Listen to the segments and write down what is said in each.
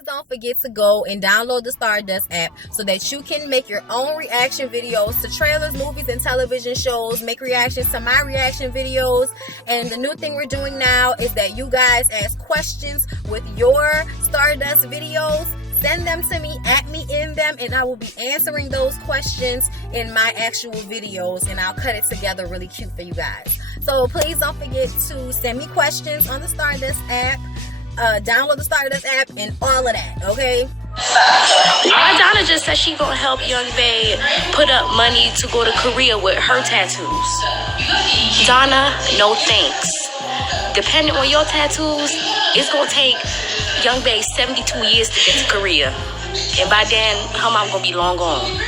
please don't forget to go and download the Stardust app so that you can make your own reaction videos to trailers, movies, and television shows. Make reactions to my reaction videos. And the new thing we're doing now is that you guys ask questions with your Stardust videos. Send them to me, at me in them, and I will be answering those questions in my actual videos, and I'll cut it together really cute for you guys. So please don't forget to send me questions on the Stardust app, download the Stardust app, and all of that, okay? Why Donna just said she gonna help Young Bae put up money to go to Korea with her tattoos. Donna, no thanks. Depending on your tattoos, it's gonna take Young Bae 72 years to get to Korea. And by then, her mom gonna be long gone.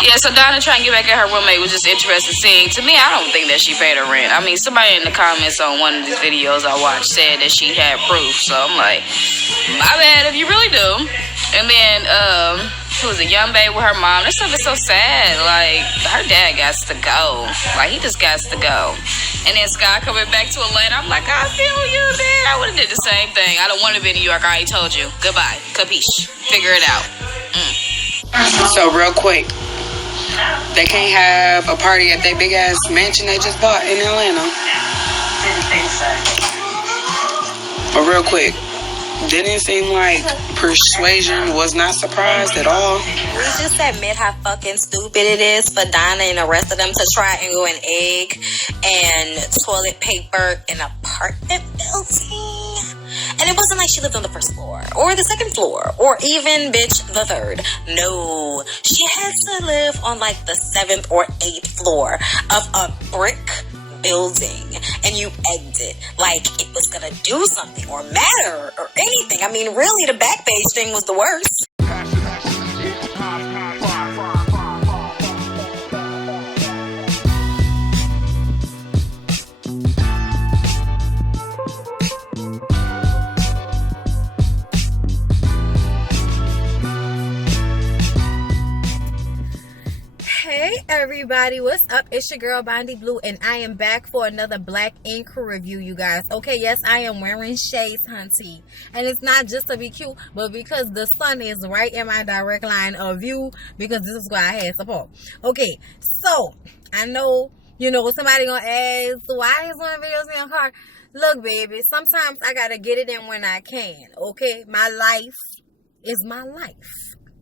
Yeah, so Donna trying to get back at her roommate was just interesting seeing. To me, I don't think that she paid her rent. I mean, somebody in the comments on one of these videos I watched said that she had proof. So I'm like, my bad if you really do. And then, who was it, Young Bae with her mom? This stuff is so sad. Like, her dad got to go. Like, he just got to go. And then Sky coming back to Atlanta. I'm like, I feel you, man. I would have did the same thing. I don't want to be in New York. I already told you. Goodbye. Capiche. Figure it out. So real quick, they can't have a party at their big ass mansion they just bought in Atlanta. But real quick, didn't it seem like Persuasion was not surprised at all? We just admit how fucking stupid it is for Donna and the rest of them to try and go an egg and toilet paper in an apartment building. And it wasn't like she lived on the first floor or the second floor or even, bitch, the third. No, she had to live on like the 7th or 8th floor of a brick building, and you egged it like it was gonna do something or matter or anything. I mean, really, the Backpage thing was the worst. Hey everybody, what's up? It's your girl Bondi Blue, and I am back for another Black Ink review, you guys. Okay, yes, I am wearing shades, hunty, and it's not just to be cute, but because the sun is right in my direct line of view, because this is where I had support. Okay, so I know, somebody gonna ask, why is one of the videos in your car? Look, baby, sometimes I gotta get it in when I can. Okay, my life is my life.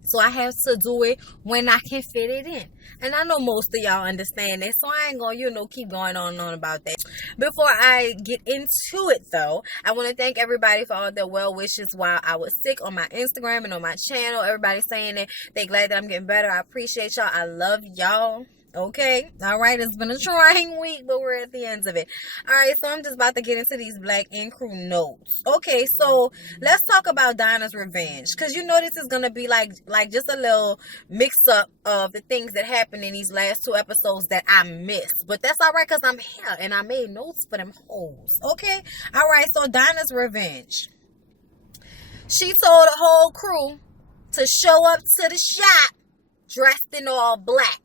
So I have to do it when I can fit it in. And I know most of y'all understand that, so I ain't gonna, keep going on and on about that. Before I get into it, though, I want to thank everybody for all their well wishes while I was sick on my Instagram and on my channel. Everybody saying that they glad that I'm getting better. I appreciate y'all. I love y'all. Okay, all right, it's been a trying week, but we're at the ends of it. All right, so I'm just about to get into these Black Ink Crew notes. Okay, so let's talk about Donna's revenge, because this is gonna be like just a little mix up of the things that happened in these last 2 episodes that I missed, but that's all right, because I'm here and I made notes for them hoes. Okay, all right, so Donna's revenge. She told the whole crew to show up to the shop dressed in all black.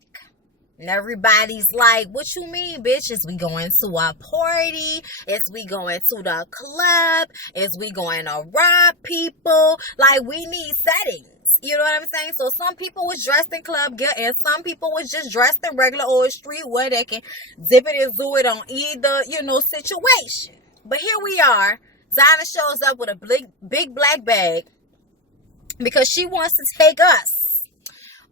And everybody's like, what you mean, bitch? Is we going to a party? Is we going to the club? Is we going to rob people? Like, we need settings. You know what I'm saying? So some people was dressed in club gear, and some people was just dressed in regular old street where they can zip it and zoo it on either, situation. But here we are. Donna shows up with a big black bag because she wants to take us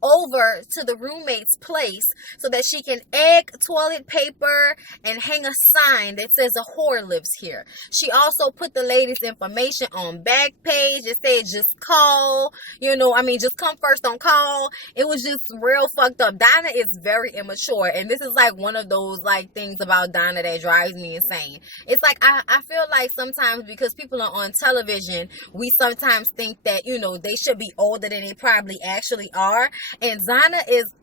over to the roommate's place so that she can egg toilet paper and hang a sign that says a whore lives here. She also put the lady's information on Backpage. It said just call, just come first on call. It was just real fucked up. Donna is very immature, and this is like one of those like things about Donna that drives me insane. It's like I feel like sometimes because people are on television, we sometimes think that they should be older than they probably actually are. And Donna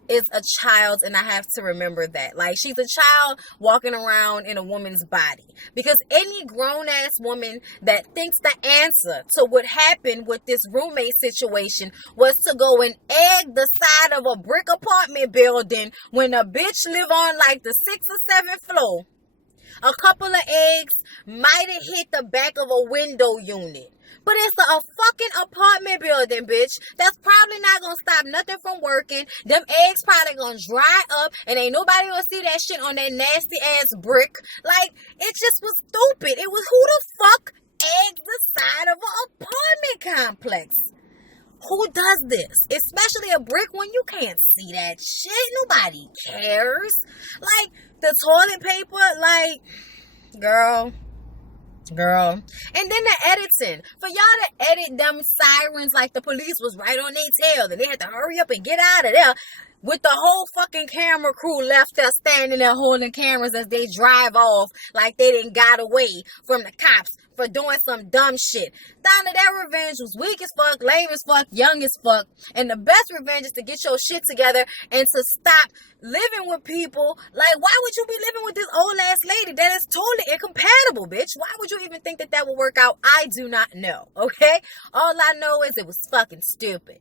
is a child, and I have to remember that. Like, she's a child walking around in a woman's body. Because any grown-ass woman that thinks the answer to what happened with this roommate situation was to go and egg the side of a brick apartment building when a bitch live on like the 6th or 7th floor A couple of eggs might have hit the back of a window unit. But it's a fucking apartment building, bitch. That's probably not gonna stop nothing from working. Them eggs probably gonna dry up, and ain't nobody gonna see that shit on that nasty ass brick. Like, it just was stupid. It was who the fuck eggs the side of an apartment complex? Who does this? Especially a brick when you can't see that shit. Nobody cares. Like, the toilet paper, like, girl. And then the editing. For y'all to edit them sirens like the police was right on their tail and they had to hurry up and get out of there, with the whole fucking camera crew left there standing there holding cameras as they drive off like they didn't got away from the cops for doing some dumb shit. Donna, that revenge was weak as fuck, lame as fuck, young as fuck. And the best revenge is to get your shit together and to stop living with people. Like, why would you be living with this old ass lady that is totally incompatible, bitch? Why would you even think that that would work out? I do not know, okay? All I know is it was fucking stupid.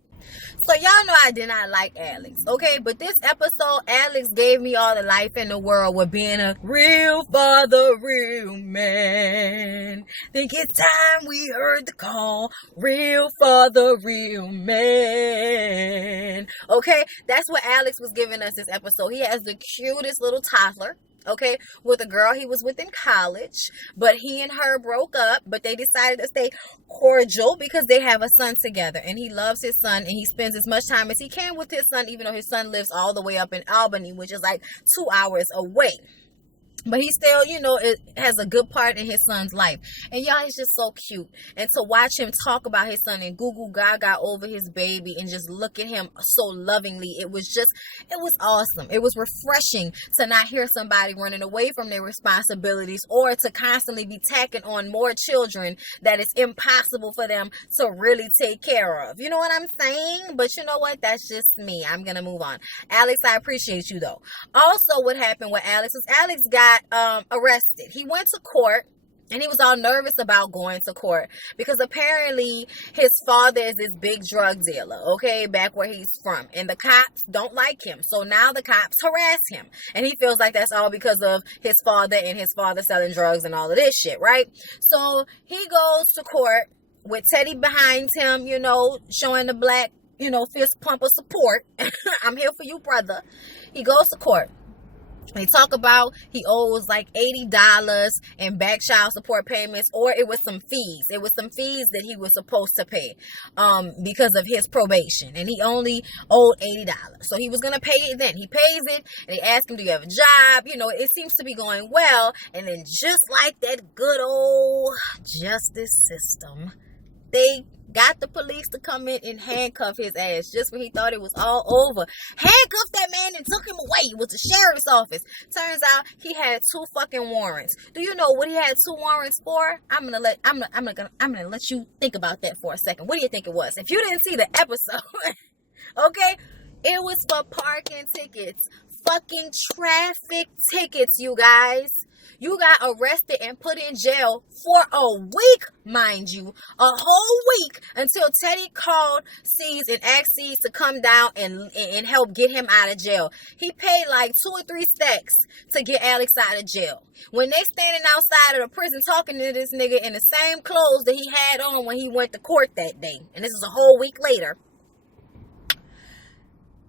So y'all know I did not like Alex, okay? But this episode, Alex gave me all the life in the world with being a real father, real man. Think it's time we heard the call. Real father, real man. Okay? That's what Alex was giving us this episode. He has the cutest little toddler. Okay, with a girl he was with in college, but he and her broke up, but they decided to stay cordial because they have a son together, and he loves his son, and he spends as much time as he can with his son, even though his son lives all the way up in Albany, which is like 2 hours away. But he still, you know, it has a good part in his son's life. And y'all, he's just so cute. And to watch him talk about his son and goo goo gaga over his baby and just look at him so lovingly, it was awesome. It was refreshing to not hear somebody running away from their responsibilities or to constantly be tacking on more children that it's impossible for them to really take care of. You know what I'm saying? But you know what? That's just me. I'm going to move on. Alex, I appreciate you though. Also, what happened with Alex was Alex got arrested. He went to court and he was all nervous about going to court because apparently his father is this big drug dealer, okay, back where he's from, and the cops don't like him. So now the cops harass him, and he feels like that's all because of his father and his father selling drugs and all of this shit, right? So he goes to court with Teddy behind him, you know, showing the black, you know, fist pump of support. I'm here for you, brother. He goes to court. They talk about he owes like $80 in back child support payments, or it was some fees. It was some fees that he was supposed to pay because of his probation, and he only owed $80. So he was gonna pay it then. He pays it, and they ask him, "Do you have a job?" You know, it seems to be going well, and then just like that good old justice system, they got the police to come in and handcuff his ass just when he thought it was all over. Handcuffed that man and took him away with the sheriff's office. Turns out he had 2 fucking warrants. Do you know what he had 2 warrants for? I'm gonna let you think about that for a second. What do you think it was? If you didn't see the episode, okay, it was for parking tickets. Fucking traffic tickets, you guys. You got arrested and put in jail for a week, mind you. A whole week until Teddy called C's and asked C's to come down and help get him out of jail. He paid like 2 or 3 stacks to get Alex out of jail. When they standing outside of the prison talking to this nigga in the same clothes that he had on when he went to court that day, and this is a whole week later,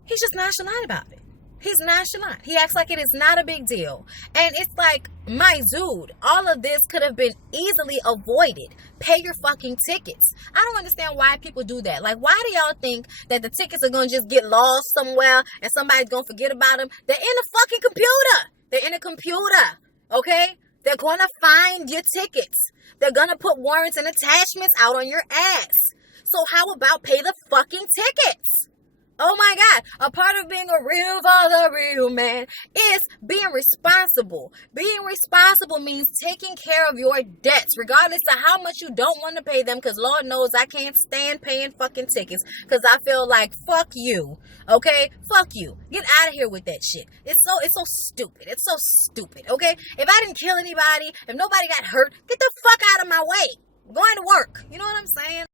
he's just nonchalant about it. He's nonchalant. He acts like it is not a big deal. And it's like, my dude, all of this could have been easily avoided. Pay your fucking tickets. I don't understand why people do that. Like, why do y'all think that the tickets are going to just get lost somewhere and somebody's going to forget about them? They're in the fucking computer. They're in a computer. Okay? They're going to find your tickets. They're going to put warrants and attachments out on your ass. So how about pay the fucking tickets? Oh my God, a part of being a real father, real man is being responsible. Being responsible means taking care of your debts, regardless of how much you don't want to pay them, because Lord knows I can't stand paying fucking tickets, because I feel like, fuck you, okay? Fuck you. Get out of here with that shit. It's so stupid. It's so stupid, okay? If I didn't kill anybody, if nobody got hurt, get the fuck out of my way. I'm going to work. You know what I'm saying?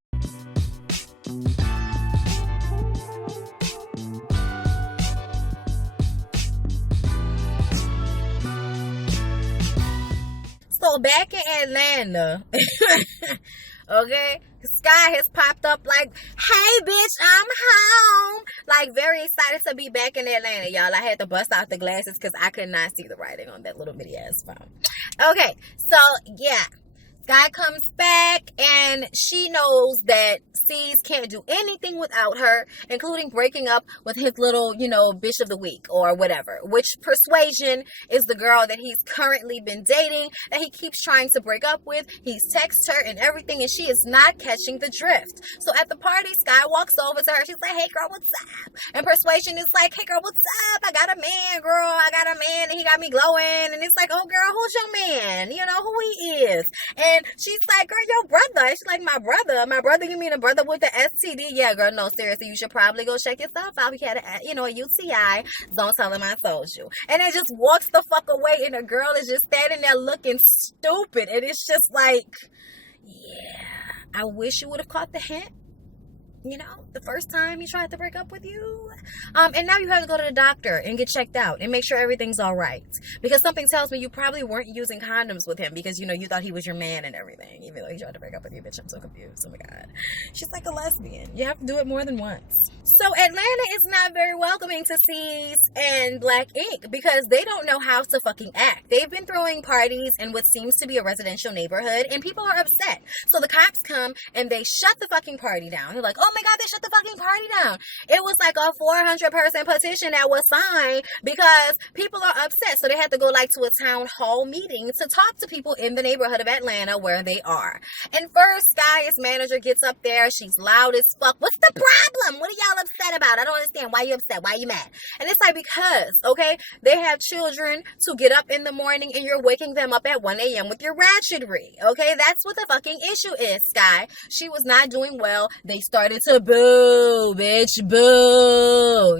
So back in Atlanta, okay, Sky has popped up like, hey bitch, I'm home. Like, very excited to be back in Atlanta, y'all. I had to bust out the glasses because I could not see the writing on that little bitty ass phone. Okay, so yeah, Sky comes back and she knows that C's can't do anything without her, including breaking up with his little, bitch of the week or whatever, which Persuasion is the girl that he's currently been dating, that he keeps trying to break up with. He's texted her and everything, and she is not catching the drift. So at the party, Sky walks over to her. She's like, hey girl, what's up? And Persuasion is like, hey girl, what's up? I got a man, girl. I got a man and he got me glowing. And it's like, oh girl, who's your man? You know who he is. And she's like, girl, your brother. She's like, my brother? My brother, you mean a brother with the STD? Yeah, girl, no, seriously, you should probably go check yourself out. He had a UTI. Don't tell him I told you. And it just walks the fuck away, and the girl is just standing there looking stupid. And it's just like, yeah, I wish you would have caught the hint. The first time he tried to break up with you. And now you have to go to the doctor and get checked out and make sure everything's all right. Because something tells me you probably weren't using condoms with him because, you thought he was your man and everything. Even though he tried to break up with you, bitch. I'm so confused. Oh my God. She's like a lesbian. You have to do it more than once. So Atlanta is not very welcoming to C's and Black Ink because they don't know how to fucking act. They've been throwing parties in what seems to be a residential neighborhood and people are upset. So the cops come and they shut the fucking party down. They're like, oh my God, they shut the fucking party down. It was like a 400-person petition that was signed because people are upset. So they had to go to a town hall meeting to talk to people in the neighborhood of Atlanta where they are. And first, Sky's manager gets up there. She's loud as fuck. What's the problem? What are y'all upset about? I don't understand. Why you upset? Why you mad? And it's like, because, okay, they have children to get up in the morning and you're waking them up at 1 a.m. with your ratchetry. Okay, that's what the fucking issue is, Sky. She was not doing well. They started to boo, bitch, boo.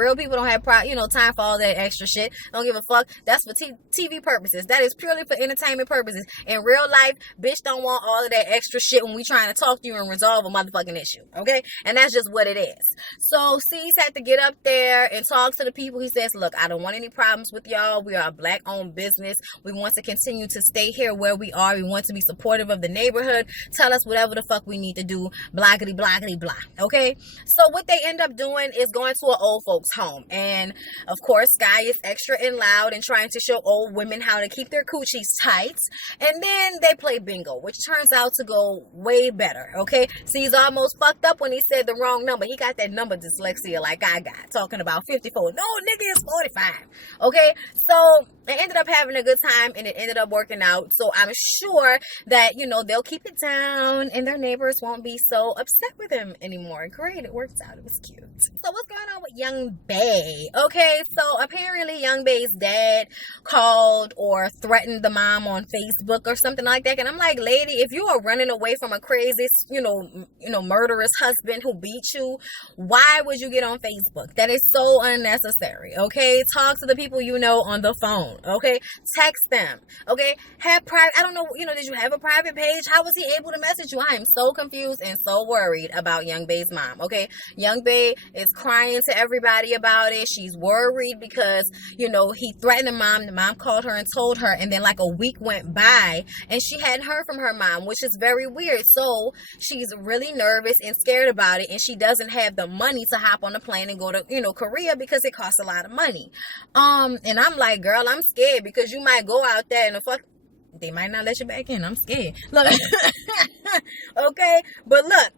Real people don't have time for all that extra shit. Don't give a fuck. That's for TV purposes. That is purely for entertainment purposes. In real life, bitch don't want all of that extra shit when we trying to talk to you and resolve a motherfucking issue. Okay? And that's just what it is. So C's had to get up there and talk to the people. He says, look, I don't want any problems with y'all. We are a Black owned business. We want to continue to stay here where we are. We want to be supportive of the neighborhood. Tell us whatever the fuck we need to do. Blockity, blockity, blah. Okay? So what they end up doing is going to an old folks home. And of course, Sky is extra and loud and trying to show old women how to keep their coochies tight. And then they play bingo, which turns out to go way better. Okay? See, he's almost fucked up when he said the wrong number. He got that number dyslexia like I got, talking about 54. No, nigga, it's 45. Okay? So they ended up having a good time and it ended up working out. So I'm sure that, they'll keep it down and their neighbors won't be so upset with him anymore. Great, it worked out. It was cute. So what's going on with Young Bae? Okay, so apparently Young Bae's dad called or threatened the mom on Facebook or something like that. And I'm like, lady, if you are running away from a crazy, murderous husband who beat you, why would you get on Facebook? That is so unnecessary. Okay, talk to the people you know on the phone. Okay, text them. Okay, have private. I don't know. Did you have a private page? How was he able to message you? I am so confused and so worried about Young Bae's mom. Okay, Young Bae is crying to everybody about it. She's worried because he threatened the mom. The mom called her and told her, and then a week went by and she hadn't heard from her mom, which is very weird. So she's really nervous and scared about it, and she doesn't have the money to hop on the plane and go to Korea because it costs a lot of money. And I'm like, girl, I'm scared because you might go out there and they might not let you back in. I'm scared. Look, okay, but look.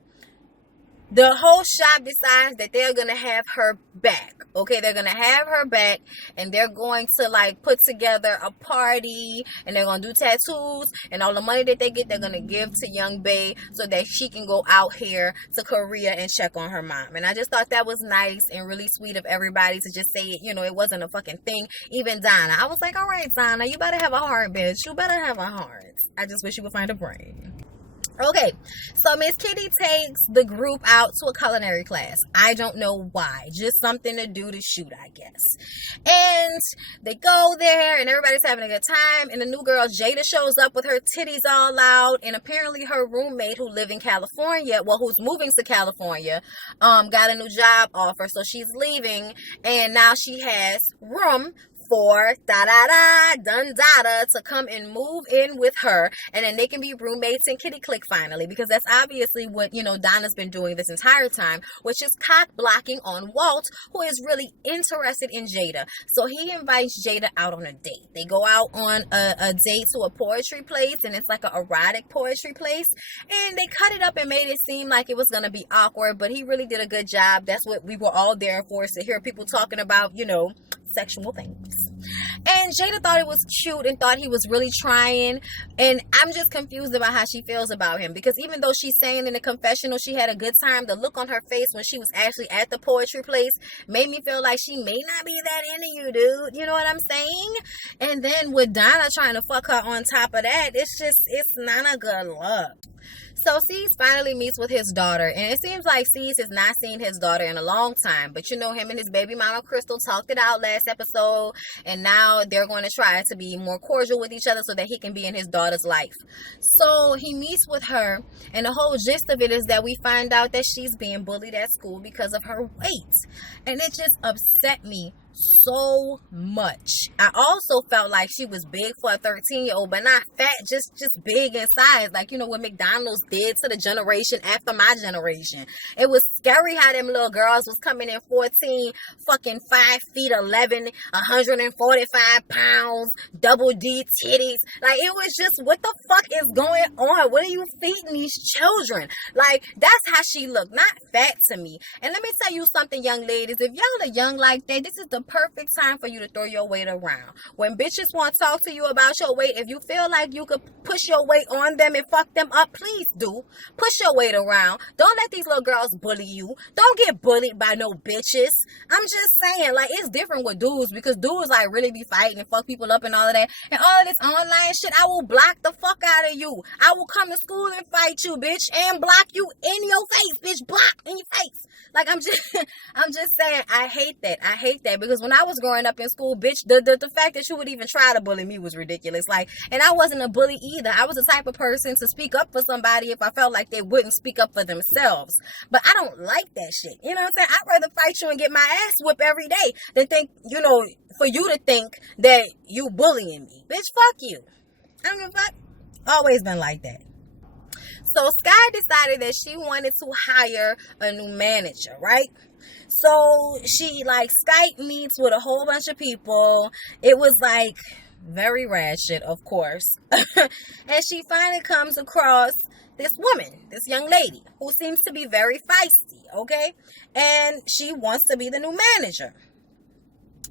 The whole shop decides that they're going to have her back. Okay, they're going to have her back and they're going to put together a party and they're going to do tattoos, and all the money that they get, they're going to give to Young Bae so that she can go out here to Korea and check on her mom. And I just thought that was nice and really sweet of everybody to just say it. It wasn't a fucking thing. Even Donna. I was like, all right, Donna, you better have a heart, bitch. You better have a heart. I just wish you would find a brain. Okay, so Miss Kitty takes the group out to a culinary class. I don't know why. Just something to do to shoot, I guess. And they go there and everybody's having a good time. And the new girl, Jada, shows up with her titties all out. And apparently her roommate who live in California, who's moving to California, got a new job offer. So she's leaving and now she has room for Dundada to come and move in with her, and then they can be roommates and kitty click finally, because that's obviously what, you know, Donna's been doing this entire time, which is cock blocking on Walt, who is really interested in Jada. So he invites Jada out on a date. They go out on a date to a poetry place, and it's like an erotic poetry place, and they cut it up and made it seem like it was going to be awkward, but he really did a good job. That's what we were all there for, is to hear people talking about, you know, sexual things. And Jada thought it was cute and thought he was really trying, and I'm just confused about how she feels about him, because even though she's saying in the confessional she had a good time, the look on her face when she was actually at the poetry place made me feel like she may not be that into you, dude. You know what I'm saying? And then with Donna trying to fuck her on top of that, it's not a good look. So Cease finally meets with his daughter, and it seems like Cease has not seen his daughter in a long time, but you know, him and his baby mama Crystal talked it out last episode, and now they're going to try to be more cordial with each other so that he can be in his daughter's life. So he meets with her, and the whole gist of it is that we find out that she's being bullied at school because of her weight, and it just upset me so much. I also felt like she was big for a 13-year-old, but not fat, just big in size, like, you know, what McDonald's did to the generation after my generation. It was scary how them little girls was coming in 14, fucking 5 feet 11, 145 pounds, double D titties. Like, it was just, what the fuck is going on? What are you feeding these children? Like, that's how she looked, not fat to me. And let me tell you something, young ladies, if y'all are young like that, this is the perfect time for you to throw your weight around. When bitches want to talk to you about your weight, if you feel like you could push your weight on them and fuck them up, please do. Push your weight around. Don't let these little girls bully you. Don't get bullied by no bitches. I'm just saying, like, it's different with dudes, because dudes like really be fighting and fuck people up and all of that. And all of this online shit, I will block the fuck out of you. I will come to school and fight you, bitch, and block you in your face, bitch. Block in your face. Like, I'm just saying, I hate that, because when I was growing up in school, bitch, the fact that you would even try to bully me was ridiculous. Like, and I wasn't a bully either. I was the type of person to speak up for somebody if I felt like they wouldn't speak up for themselves. But I don't like that shit. You know what I'm saying? I'd rather fight you and get my ass whipped every day than think, you know, for you to think that you bullying me. Bitch, fuck you. I don't give a fuck. Always been like that. So Sky decided that she wanted to hire a new manager, right? So she like Skype meets with a whole bunch of people. It was like very ratchet, of course. And she finally comes across this woman, this young lady, who seems to be very feisty, okay? And she wants to be the new manager.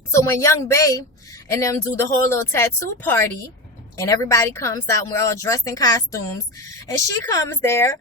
So when Young Bae and them do the whole little tattoo party, and everybody comes out and we're all dressed in costumes, and she comes there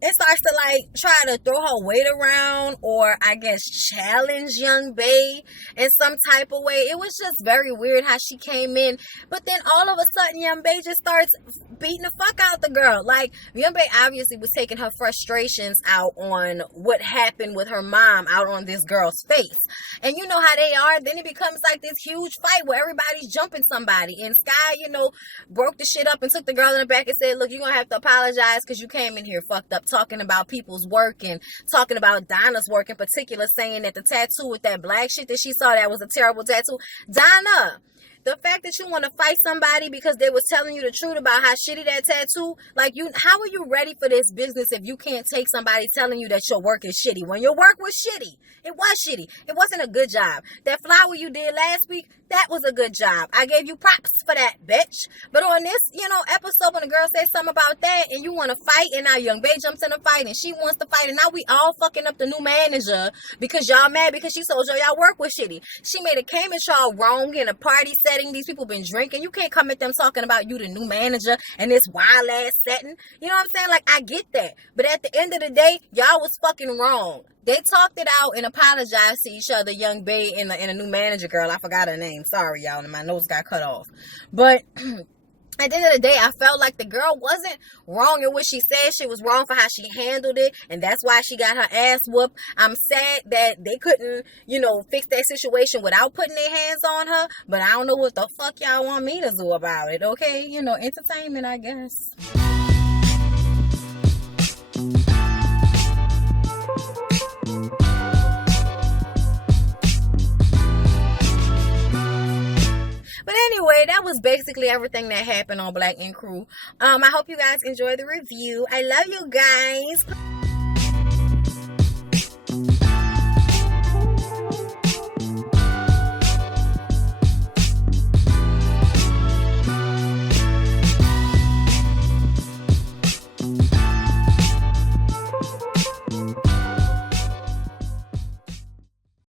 and starts to like try to throw her weight around, or I guess challenge Young Bae in some type of way. It was just very weird how she came in, but then all of a sudden Young Bae just starts beating the fuck out the girl. Like, Young Bae obviously was taking her frustrations out on what happened with her mom out on this girl's face. And you know how they are, then it becomes like this huge fight where everybody's jumping somebody. And Sky, you know, broke the shit up and took the girl in the back and said, look, you're gonna have to apologize because you came in here fucked up, talking about people's work and talking about Donna's work in particular, saying that the tattoo with that black shit that she saw, that was a terrible tattoo. Donna, the fact that you want to fight somebody because they was telling you the truth about how shitty that tattoo, like, you, how are you ready for this business if you can't take somebody telling you that your work is shitty when your work was shitty? It was shitty. It wasn't a good job. That flower you did last week, that was a good job. I gave you props for that, bitch. But on this, you know, episode, when the girl says something about that and you want to fight, and now Young Bae jumps in the fight and she wants to fight, and now we all fucking up the new manager because y'all mad because she told y'all work was shitty. She made a came at y'all wrong in a party setting. These people been drinking. You can't come at them talking about you the new manager and this wild ass setting. You know what I'm saying? Like, I get that. But at the end of the day, y'all was fucking wrong. They talked it out and apologized to each other, Young Bae and a new manager girl. I forgot her name. Sorry, y'all. And my notes got cut off. But at the end of the day, I felt like the girl wasn't wrong in what she said. She was wrong for how she handled it. And that's why she got her ass whooped. I'm sad that they couldn't, you know, fix that situation without putting their hands on her. But I don't know what the fuck y'all want me to do about it, okay? You know, entertainment, I guess. anyway, that was basically everything that happened on Black Ink Crew. I hope you guys enjoyed the review. I love you guys.